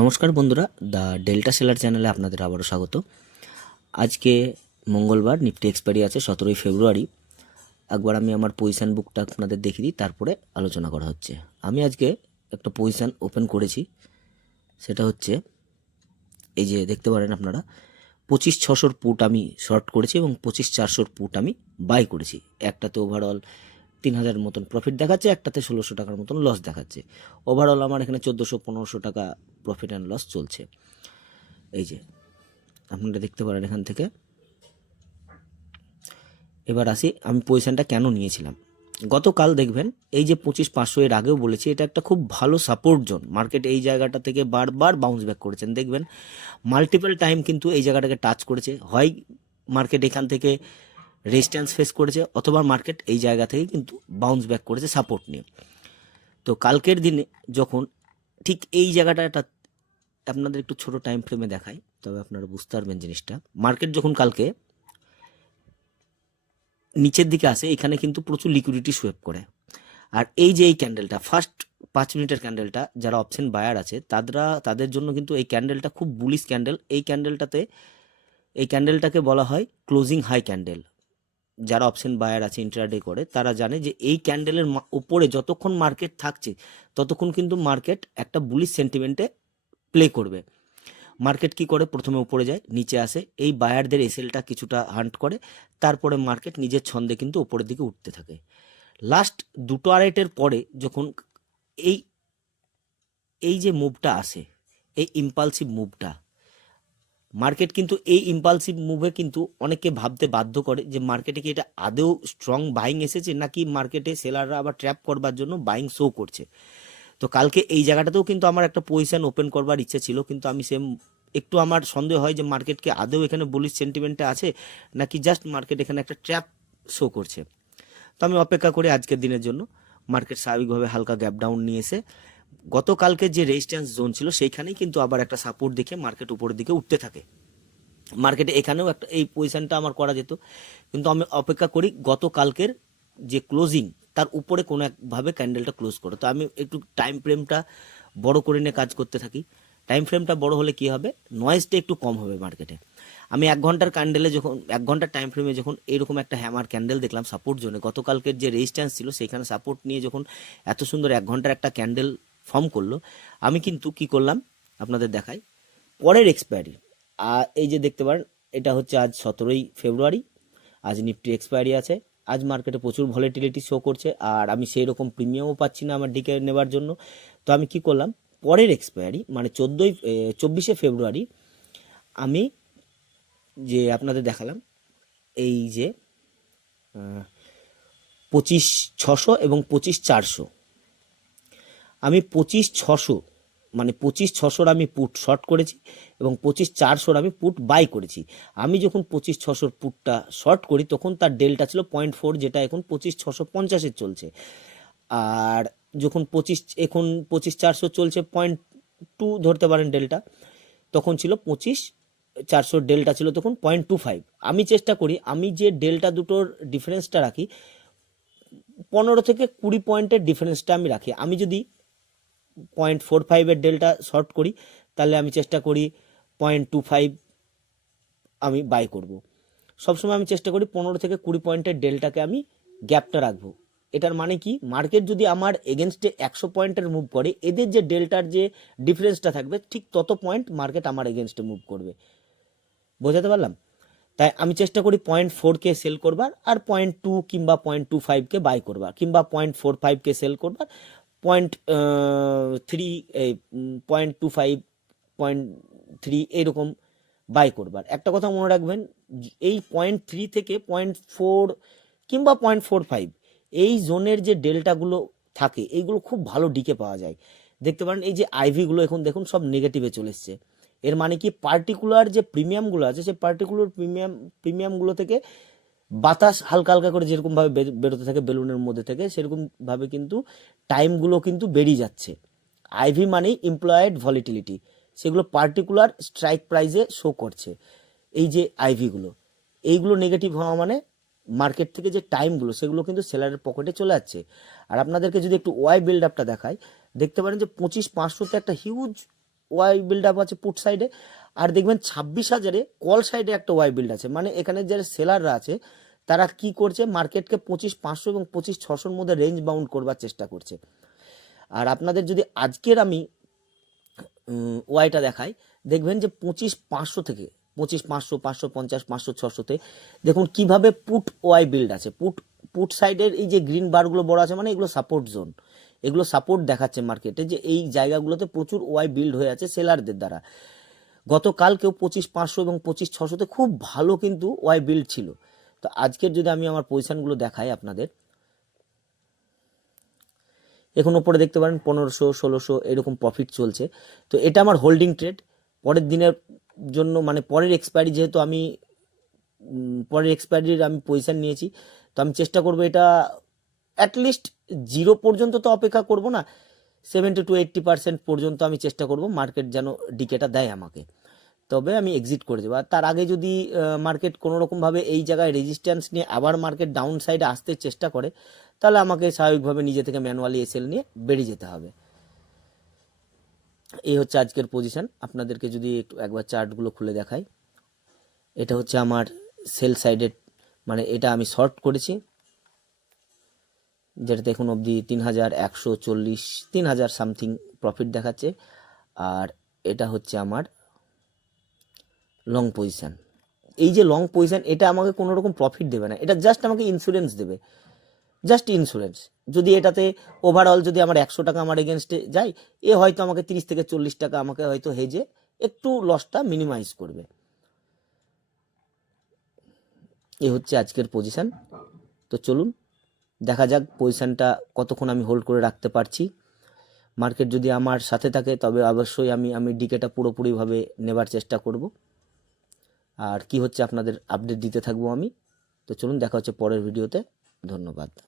নমস্কার বন্ধুরা the delta seller চ্যানেলে আপনাদের আবারও স্বাগত। আজকে মঙ্গলবার, নিফটি এক্সপায়ারি আছে সতেরোই ফেব্রুয়ারি। একবার আমি আমার পজিশান বুকটা আপনাদের দেখিয়ে দিই, তারপরে আলোচনা করা হচ্ছে। আমি আজকে একটা পজিশান ওপেন করেছি, সেটা হচ্ছে, এই যে দেখতে পারেন আপনারা, পঁচিশ ছশোর পুট আমি শর্ট করেছি এবং পঁচিশ চারশোর পুট আমি বাই করেছি। একটাতে ওভারঅল তিন হাজার মতন প্রফিট দেখাচ্ছে, একটাতে ষোলোশো টাকার মতন লস দেখাচ্ছে। ওভারঅল আমার এখানে চোদ্দোশো পনেরোশো টাকা প্রফিট অ্যান্ড লস চলছে। এই যে, আপনারা দেখতে পারেন এখান থেকে। এবার আসি, আমি পজিশানটা কেন নিয়েছিলাম? গতকাল দেখবেন, এই যে পঁচিশ পাঁচশো এর আগেও বলেছি, এটা একটা খুব ভালো সাপোর্ট জোন মার্কেট এই জায়গাটা থেকে বারবার বাউন্স ব্যাক করেছেন। দেখবেন মাল্টিপল টাইম কিন্তু এই জায়গাটাকে টাচ করেছে। হয় মার্কেট এখান থেকে রেজিস্ট্যান্স ফেস করেছে, অথবা মার্কেট এই জায়গা থেকে কিন্তু বাউন্স ব্যাক করেছে সাপোর্ট নিয়ে। তো কালকের দিনে যখন ঠিক এই জায়গাটা একটা আপনাদের একটু ছোট টাইম ফ্রেমে দেখাই, তবে আপনারা বুঝতে পারবেন জিনিসটা। মার্কেট যখন কালকে নিচের দিকে আসে, এখানে কিন্তু প্রচুর লিকুইডিটি সোয়েপ করে। আর এই যে এই ক্যান্ডেলটা ফার্স্ট পাঁচ মিনিটের ক্যান্ডেলটা যারা অপশন বায়ার আছে তারা তাদের জন্য কিন্তু এই ক্যান্ডেলটা খুব বুলিশ ক্যান্ডেল এই ক্যান্ডেলটাতে এই ক্যান্ডেলটাকে বলা হয় ক্লোজিং হাই ক্যান্ডেল যারা অপশন বায়ার আছে ইন্টারডে করে, তারা জানে যে এই ক্যান্ডেলের উপরে যতক্ষণ মার্কেট থাকছে, ততক্ষণ কিন্তু মার্কেট একটা বুলিশ সেন্টিমেন্টে প্লে করবে। মার্কেট কি করে? প্রথমে উপরে যায়, নিচে আসে, এই বায়ারদের এসেলটা কিছুটা হান্ট করে, তারপরে মার্কেট নিজের ছন্দে কিন্তু উপরের দিকে উঠতে থাকে। লাস্ট দুটো আড়াইটের পরে যখন এই এই যে মুভটা আসে, এই ইম্পালসিভ মুভটা মার্কেট কিন্তু এই ইম্পালসিভ মুভে কিন্তু অনেকে ভাবতে বাধ্য করে যে মার্কেটে কি এটা আদৌ স্ট্রং বাইং এসেছে নাকি মার্কেটে সেলাররা আবার ট্র্যাপ করবার জন্য বাইং শো করছে। তো কালকে এই জায়গাটাতেও কিন্তু আমার একটা পজিশন ওপেন করবার ইচ্ছে ছিল, কিন্তু আমি সেম একটু আমার সন্দেহ হয় যে মার্কেটকে আদৌ এখানে বুলিশ সেন্টিমেন্টে আছে নাকি জাস্ট মার্কেট এখানে একটা ট্র্যাপ শো করছে। তো আমি অপেক্ষা করি আজকের দিনের জন্য। মার্কেট স্বাভাবিকভাবে হালকা গ্যাপ ডাউন নিয়ে এসে গতকালকে যে রেজিস্ট্যান্স জোন ছিল, সেইখানেই কিন্তু আবার একটা সাপোর্ট দেখে মার্কেট উপরের দিকে উঠতে থাকে। মার্কেটে এখানেও একটা, এই পজিশনটা আমার করা যেত। কিন্তু আমি অপেক্ষা করি গতকালকের যে ক্লোজিং তার উপরে কোনো একভাবে ক্যান্ডেলটা ক্লোজ করে। তো আমি একটু টাইম ফ্রেমটা বড় করে নিয়ে কাজ করতে থাকি। টাইম ফ্রেমটা বড় হলে কি হবে? নয়েজটা একটু কম হবে মার্কেটে আমি এক ঘণ্টার ক্যান্ডেলে যখন, এক ঘণ্টার টাইম ফ্রেমে যখন এরকম একটা হ্যামার ক্যান্ডেল দেখলাম সাপোর্ট জোনে গতকালকের যে রেজিস্ট্যান্স ছিল সেখানে সাপোর্ট নিয়ে যখন এত সুন্দর এক ঘণ্টার একটা ক্যান্ডেল ফর্ম করল। আমি কিন্তু কি করলাম? আপনাদের দেখাই। পরের এক্সপায়ারি এই যে দেখতে পারেন, এটা হচ্ছে আজ সতেরোই ফেব্রুয়ারি, আজ নিফটি এক্সপায়ারি আছে। আজ মার্কেটে প্রচুর ভলেটিলিটি শো করছে, আর আমি সেই রকম প্রিমিয়ামও পাচ্ছি না আমার ডিকে নেবার জন্য। তো আমি কি করলাম? পরের এক্সপায়ারি মানে চোদ্দোই চব্বিশে ফেব্রুয়ারি, আমি যে আপনাদের দেখালাম, এই যে পঁচিশ ছশো এবং পঁচিশ চারশো। আমি পঁচিশ ছশো মানে পঁচিশ ছশোর আমি পুট শর্ট করেছি এবং পঁচিশ চারশোর আমি পুট বাই করেছি। আমি যখন পঁচিশ ছশোর পুটটা শর্ট করি, তখন তার ডেলটা ছিল পয়েন্ট ফোর, যেটা এখন পঁচিশ ছশো পঞ্চাশের চলছে। আর যখন পঁচিশ, এখন পঁচিশ চারশো চলছে পয়েন্ট টু ধরতে পারেন ডেলটা, তখন ছিল পঁচিশ চারশো ডেলটা ছিল তখন পয়েন্ট টু ফাইভ। আমি চেষ্টা করি, আমি যে ডেলটা দুটোর ডিফারেন্সটা রাখি, পনেরো থেকে কুড়ি পয়েন্টের ডিফারেন্সটা আমি রাখি। আমি যদি পয়েন্ট ফোর ফাইভের ডেলটা শর্ট করি, তাহলে আমি চেষ্টা করি পয়েন্ট টু ফাইভ আমি বাই করব। সবসময় আমি চেষ্টা করি পনেরো থেকে কুড়ি পয়েন্টের ডেলটাকে আমি গ্যাপটা রাখব। এটার মানে কি? মার্কেট যদি আমার এগেনস্টে একশো পয়েন্টের মুভ করে, এদের যে ডেল্টার যে ডিফারেন্সটা থাকবে, ঠিক তত পয়েন্ট মার্কেট আমার এগেনস্টে মুভ করবে। বোঝাতে পারলাম? তাই আমি চেষ্টা করি পয়েন্ট ফোরকে সেল করবার, আর পয়েন্ট টু কিংবা পয়েন্ট টু ফাইভকে বাই করবার, কিংবা পয়েন্ট ফোর ফাইভকে সেল করবার। Point three point two five point three এরকম বাই করবার একটা কথা মনে রাখবেন, এই পয়েন্ট থ্রি থেকে পয়েন্ট ফোর কিংবা পয়েন্ট ফোর ফাইভ এই জোনের যে ডেল্টাগুলো থাকে, এইগুলো খুব ভালো ডিকে পাওয়া যায়। দেখতে পারেন, এই যে আইভিগুলো এখন দেখুন সব নেগেটিভে চলে এসছে। এর মানে কি পার্টিকুলার যে প্রিমিয়ামগুলো আছে, সেই পার্টিকুলার প্রিমিয়াম প্রিমিয়ামগুলো থেকে বাতাস হালকা হালকা করে যেরকমভাবে বে- বেরোতে থাকে, বেলুনের মধ্যে থেকে সেরকমভাবে কিন্তু টাইমগুলো কিন্তু বেরিয়ে যাচ্ছে। আইভি মানেই এমপ্লয়েড ভলিটিলিটি সেগুলো পার্টিকুলার স্ট্রাইক প্রাইজে শো করছে। এই যে আইভিগুলো এইগুলো নেগেটিভ হওয়া মানে মার্কেট থেকে যে টাইমগুলো সেগুলো কিন্তু সেলারের পকেটে চলে যাচ্ছে। আর আপনাদেরকে যদি একটু ওয়াই বিল্ড আপটা দেখায় দেখতে পারেন যে পঁচিশ পাঁচশোতে একটা হিউজ ওয়াই বিল্ড আপ আছে পুট সাইডে আর দেখবেন ছাব্বিশ হাজারে কল সাইডে একটা ওয়াই বিল্ড আছে। মানে এখানে যারা সেলাররা আছে, তারা কি করছে? মার্কেটকে পঁচিশ, পাঁচশো এবং পঁচিশ, ছশোর মধ্যে রেঞ্জ বাউন্ড করবার চেষ্টা করছে। আর আপনাদের যদি আজকের আমি ওয়াইটা দেখাই, দেখবেন যে পঁচিশ, পাঁচশো থেকে, পঁচিশ, পাঁচশো পাঁচশো, পঞ্চাশ, পাঁচশো ছশোতে দেখুন কীভাবে পুট ওয়াই বিল্ড আছে। পুট পুট সাইডের এই যে গ্রিন বারগুলো বড় আছে মানে এগুলো সাপোর্ট জোন এগুলো সাপোর্ট দেখাচ্ছে মার্কেটে যে এই জায়গাগুলোতে প্রচুর ওয়াই বিল্ড হয়ে আছে সেলারদের দ্বারা। গতকাল কেউ পঁচিশ পাঁচশো এবং পঁচিশ ছশোতে খুব ভালো কিন্তু ওয়াই বিল্ড ছিল। তো আজকের যদি আমি আমার পজিশনগুলো দেখাই আপনাদের, এখন ওপরে দেখতে পারেন পনেরোশো, ষোলোশো এরকম প্রফিট চলছে। তো এটা আমার হোল্ডিং ট্রেড পরের দিনের জন্য মানে পরের এক্সপায়ারি যেহেতু আমি পরের এক্সপায়ারির আমি পজিশন নিয়েছি, তো আমি চেষ্টা করব এটা অ্যাটলিস্ট জিরো পর্যন্ত তো অপেক্ষা করব না। সেভেন্টি টু এইট্টি পার্সেন্ট পর্যন্ত আমি চেষ্টা করব মার্কেট যেন ডিকেটা দেয় আমাকে। তবে আমি এক্সিট করে দেবো। আর তার আগে যদি মার্কেট কোনো রকমভাবে এই জায়গায় রেজিস্ট্যান্স নিয়ে আবার মার্কেট ডাউন সাইডে আসতে চেষ্টা করে, তাহলে আমাকে স্বাভাবিকভাবে নিজে থেকে ম্যানুয়ালি এসএল নিয়ে বেরিয়ে যেতে হবে। এই হচ্ছে আজকের পজিশন আপনাদেরকে যদি একটু একবার চার্টগুলো খুলে দেখাই। এটা হচ্ছে আমার সেল সাইডের মানে এটা আমি শর্ট করেছি। যেটাতে এখন অবধি তিন হাজার একশো চল্লিশ তিন হাজার সামথিং প্রফিট দেখাচ্ছে। আর এটা হচ্ছে আমার লং পজিশান এই যে লং পজিশান এটা আমাকে কোনো রকম প্রফিট দেবে না। এটা জাস্ট আমাকে ইন্স্যুরেন্স দেবে। জাস্ট ইন্স্যুরেন্স যদি এটাতে ওভারঅল যদি আমার একশো টাকা আমার এগেনস্টে যায়, এ হয়তো আমাকে তিরিশ থেকে চল্লিশ টাকা আমাকে হয়তো হেজে একটু লসটা মিনিমাইজ করবে। এ হচ্ছে আজকের পজিশান তো চলুন দেখা যাক পজিশানটা কতক্ষণ আমি হোল্ড করে রাখতে পারছি। মার্কেট যদি আমার সাথে থাকে, তবে অবশ্যই আমি আমি ডিকেটা পুরোপুরিভাবে নেবার চেষ্টা করব। আর কি হচ্ছে আপনাদের আপডেট দিতে থাকব আমি। তো চলুন, দেখা হচ্ছে পরের ভিডিওতে ধন্যবাদ।